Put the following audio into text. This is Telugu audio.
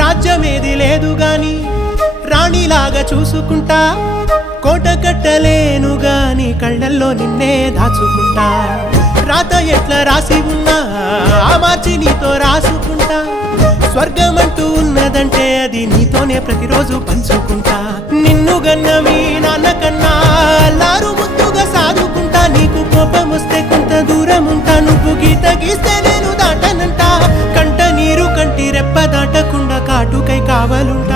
రాజ్యమేది లేదు గాని రాణిలాగా చూసుకుంటా, కోట కట్టలేను గాని కళ్ళల్లో నిన్నే దాచుకుంటా. రాత ఎట్లా రాసి ఉన్నా ఆ మార్చి నీతో రాసుకుంటా. స్వర్గమంటూ ఉన్నదంటే అది నీతోనే ప్రతిరోజు పంచుకుంటా. నిన్ను గన్న మీ నాన్న కన్నా అల్లారు ముద్దుగా సాదుకుంటా. నీకు కోపం వస్తే కొంత దూరం ఉంటా, నువ్వు గీత గీస్తే నేను దాటనంటా. కంట నీరు కంటి రెప్ప దాటకుండా కాటుకై కావాలుంటా.